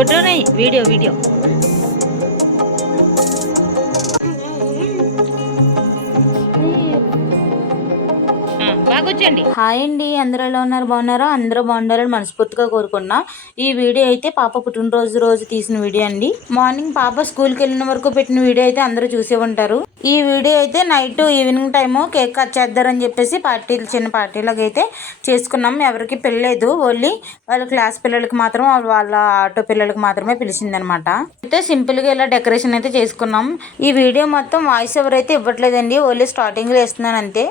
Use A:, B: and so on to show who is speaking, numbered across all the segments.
A: Photo नहीं video కూర్చోండి.
B: Hi అండి. అందరూ ఎలా ఉన్నారు? బాగున్నారా? అందరూ బాగుండాలని మనస్ఫూర్తిగా కోరుకున్నా ఈ వీడియో అయితే పాప పుట్టినరోజు రోజు తీసిన వీడియో అండి. మార్నింగ్ పాప స్కూల్కి వెళ్ళిన వరకు పెట్టిన వీడియో అయితే అందరూ చూసే ఉంటారు. ఈ వీడియో అయితే night evening time cake cut చేద్దారని చెప్పేసి పార్టీలు చిన్న పార్టీలకు అయితే చేసుకున్నాం. ఎవరికి పెళ్ళలేదు ఓన్లీ వాళ్ళ క్లాస్ పిల్లలకి మాత్రం వాళ్ళ ఆటో పిల్లలకి మాత్రమే పిలిచిందనమాట. అయితే సింపుల్గా ఇలా డెకరేషన్ అయితే చేసుకున్నాం. ఈ వీడియో మొత్తం వాయిస్ ఎవరైతే అయితే ఇవ్వట్లేదండి ఓన్లీ స్టార్టింగ్లో వేస్తున్నాను అంతే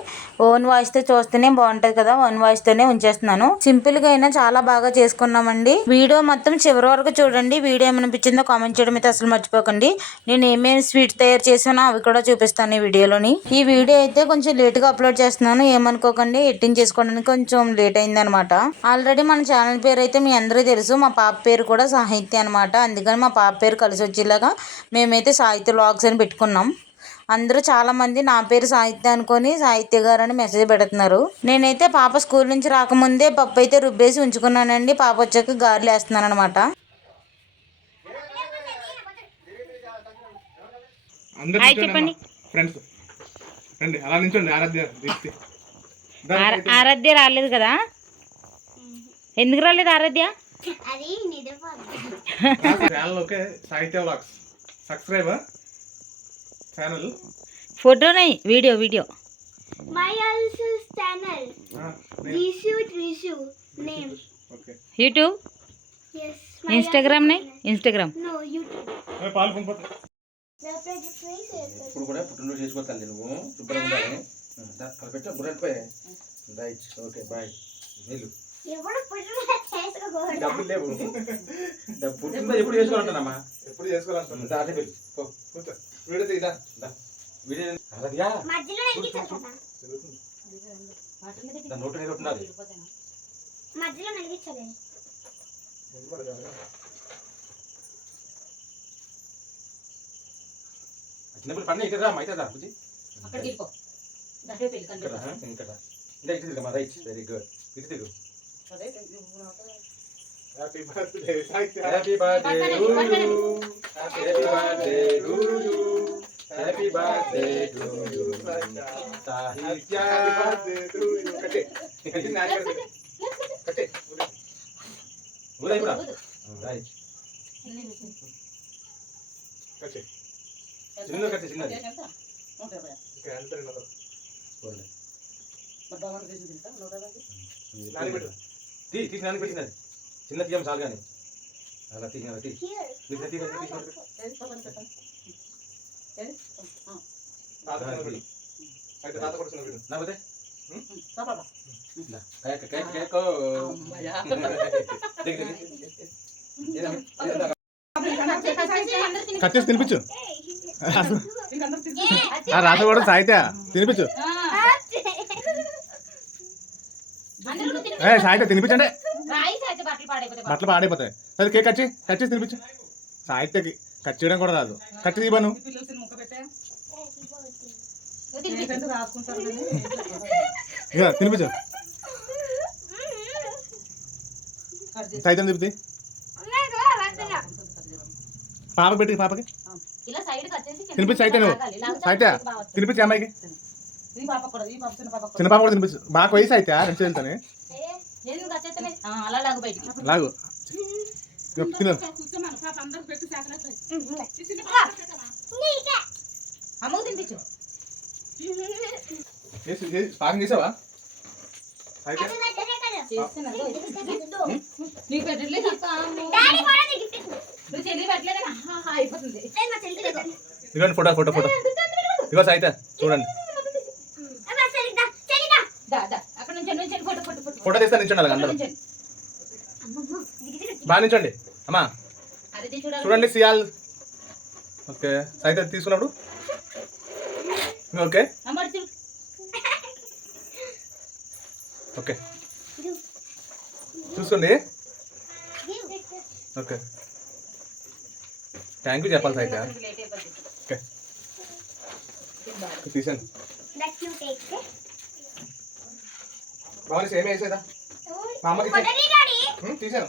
B: ఓన్ వాయిస్తో చూస్తేనే బాగుంటుంది కదా? ఓన్ వాయిస్తోనే ఉంచేస్తున్నాను. సింపుల్గా అయినా చాలా బాగా చేసుకున్నామండి. వీడియో మొత్తం చివరి వరకు చూడండి. వీడియో ఏమనిపించిందో కామెంట్ చేయడం అయితే అసలు మర్చిపోకండి. నేను ఏమేమి స్వీట్స్ తయారు చేసానో అవి కూడా చూపిస్తాను ఈ వీడియోలోని. ఈ వీడియో అయితే కొంచెం లేట్గా అప్లోడ్ చేస్తున్నాను. ఏమనుకోకండి. ఎట్టింగ్ చేసుకోవడానికి కొంచెం లేట్ అయిందనమాట ఆల్రెడీ మన ఛానల్ పేరు అయితే మీ అందరూ తెలుసు. మా పాప పేరు కూడా సాహిత్య అనమాట అందుకని మా పాప పేరు కలిసి వచ్చేలాగా మేమైతే సాహిత్య లాగ్స్ అని పెట్టుకున్నాం. అందరూ చాలా మంది నా పేరు సాహిత్య అనుకొని సాహిత్య గారు అని మెసేజ్ పెడుతున్నారు. నేనైతే పాప స్కూల్ నుంచి రాకముందే పప్పు అయితే రుబ్బేసి ఉంచుకున్నానండి. పాప వచ్చాక గారెలు వేస్తున్నాను అనమాట
A: చెప్పండి.
C: అమ్మా. ఫ్రెండ్స్ రండి అలా నిల్చోండి ఆరాధ్య దీప్తి.
A: రాలేదు కదా? ఎందుకు రాలేదు ఆరాధ్య?
D: అది
C: Sahithya vlogs subscriber channel
A: photo నై video video.
D: My ఆల్సోస్ channel Rishu Rishu name
C: okay
A: YouTube
D: yes
A: Instagram నై? ఇన్స్టాగ్రామ్
D: నో యూట్యూబ్ నేను
C: పాలు పంపుతా
E: ఇప్పుడు కూడా పుట్టినరోజు చేసుకోవాలి నువ్వు శుభ్రంగా ఉండాలి. పెట్టా బుర్రట్పై రైట్ ఓకే బాయ్. వెళ్ళు. డబ్బులు లేవు. పుట్టినరోజు ఎప్పుడు చేసుకోవాలంటానమ్మా
C: ఎప్పుడు చేసుకోవాలంటున్నా
E: అదే వెళ్ళు.
C: కూర్చో. వీడియో తీదా
E: దా. వీడియో అరదియా
D: మధ్యలో నలిగించాలి కదా.
E: దా నోటు నీరు ఉంటున్నది
D: మధ్యలో నలిగించాలి.
E: చిన్నప్పుడు పని ఇక్కడ రా అయితే రా బుజ్జి. ఇక్కడ రా, ఇక్కడ. రా. ఇంకా ఇటు తిరుగమ్మా రైట్. వెరీ గుడ్ ఇటు తిరుగు
C: happy birthday Sahithya
E: happy birthday to you happy birthday to you happy birthday to you Sahithya
C: కట్టే కట్టే నాన్న కట్టే
E: ఊరే కూడా రైట్
C: కట్టే
E: చిన్నది కట్టి చిన్నది.
C: ఇక్కడ ఎంత? ఉన్నదో
E: పోన్లే.
C: నాని పెట్టు.
E: తీ తీసి నాన్న పెట్టినది చిన్న తీయం చాలు కానీ. అలా తీ అలా తీ
D: హియర్
E: తీసి తీ తీసి
C: తాత పెట్టు అయితే తాత కూడా చిన్న వీడు.
E: నా పోతే
C: హ్మ్?
E: Cake cake cake.
C: కట్టేసి తినిపించు. ఆ రాత కూడా సాహిత్య తినిపించు. ఏ సాహిత్య తినిపించండి. బట్టలు పాడైపోతాయి. సరే కేక్ కట్ చేయి. కట్ చేసి తినిపించు. సాహిత్యకి కట్ చేయడం కూడా రాదు. కట్ ఇక తినిపించు. సాహిత్యం తినిపి పాప పెట్టి పాపకి. తినిపించు. అయితే నువ్వు. సాహిత్య తినిపించు అమ్మాయికి. చిన్న పాప కూడా తినిపించు. బాగా వయసు అయితే రెండు చేతులతోనే.
A: అలా లాగు బయటికి. అమ్మకు తినిపించు.
C: పాకం చేసావా?
A: నీకు పెట్టట్లేదు అక్క నువ్వు చెల్లి పెట్టలేదు అయిపోతుంది.
C: ఇదిగోండి ఫోటో ఫోటో ఫోటో. ఇదిగో సాయిత చూడండి.
A: Photo photo photo.
C: ఫోటో తీస్తే నిల్చోండి అలాగ అందరూ బాగా అమ్మా. చూడండి సియాల్. ఓకే. సాయిత తీసుకున్నప్పుడు. ఓకే. ఓకే. చూసుకోండి. ఓకే. థ్యాంక్ యూ చెప్పాలి
A: అయిపోతుంది
C: ఓకే. తీసాను బాగా సేమ్ వేసేదా? మా అమ్మకి తీసాను.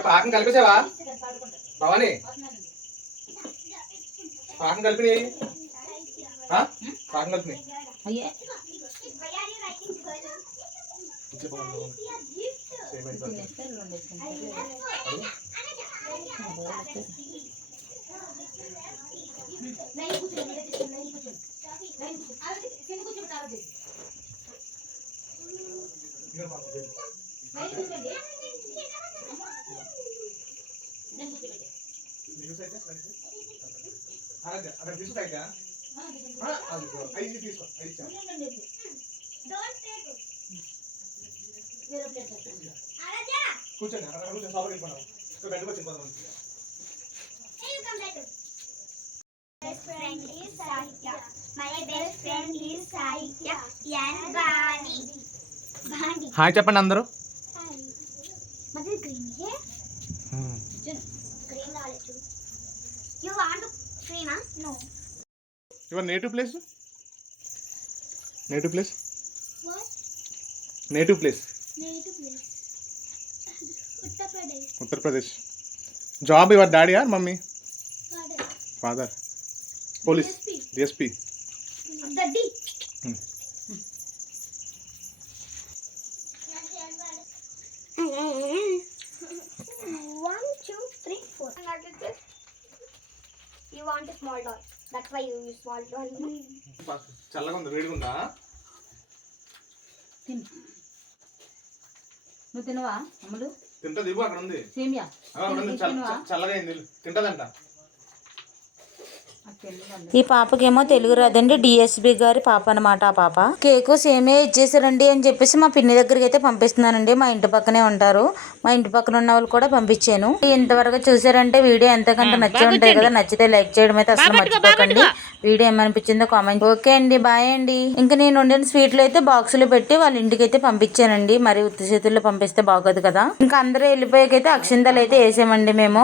E: మరి పాకం కలిపేసావా? భవాని? పాకం కలిపి పాకం కలిపి
B: అయ్యే.
E: అక్కడ తీసుకుంటా ఐదు తీసుకో ఐదు కూర్చోండి అక్కడ కూర్చొని సోఫా వెళ్ళిపోయినాం బెడ్కి వచ్చి
D: No.
C: Your native place? Native place?
D: What?
C: Native place.
D: Native place. Uttar Pradesh.
C: Uttar Pradesh. Job your daddy or mummy?
D: Father.
C: Father. Police. DSP.
D: DSP. Daddy.
C: Hmm.
D: One, two, three, four. Small doll. That's why you use small doll.
C: చల్లగా ఉంది వేడిగా ఉందా?
B: తిను. నువ్వు తినవా అమ్ములు?
C: తింటది ఇవ్వు అక్కడ ఉంది.
B: సేమియా?
C: చల్లగా అయింది తింటదంట.
B: ఈ పాపకేమో తెలుగు రాదండి. డిఎస్బి గారి పాప అనమాట ఆ పాప. కేకు సేమే ఇచ్చేసారండి అని చెప్పేసి మా పిన్ని దగ్గరికి అయితే పంపిస్తున్నానండి. మా ఇంటి పక్కనే ఉంటారు. మా ఇంటి పక్కన ఉన్న వాళ్ళు కూడా పంపించాను. ఇంతవరకు చూసారంటే వీడియో ఎంతకంటే నచ్చి ఉంటాయి కదా నచ్చితే లైక్ చేయడం అయితే అసలు మర్చిపోకండి. వీడియో ఏమనిపించిందో కామెంట్. ఓకే అండి బాయ్ అండి. ఇంకా నేను వండిన స్వీట్లు అయితే బాక్సులు పెట్టి వాళ్ళ ఇంటికి అయితే పంపించానండి. మరి ఉత్తి చేతుల్లో పంపిస్తే బాగోదు కదా. ఇంకా అందరూ వెళ్ళిపోయాకైతే అక్షింతలు అయితే వేసామండి మేము.